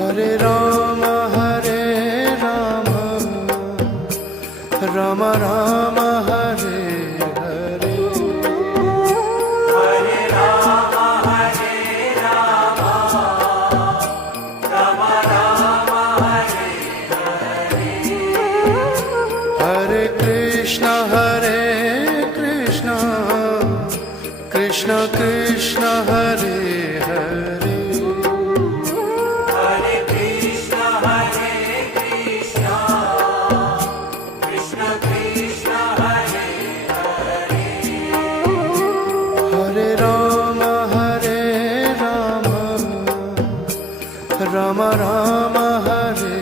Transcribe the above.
Hare Rama, Rama Rama, Hare Hare. Hare Rama, Rama Rama, Hare Hare. Hare Krishna, Krishna Krishna, Hare Hare. Hare Krishna, Krishna Krishna, Hare Hare. Hare Rama, Rama Rama, Hare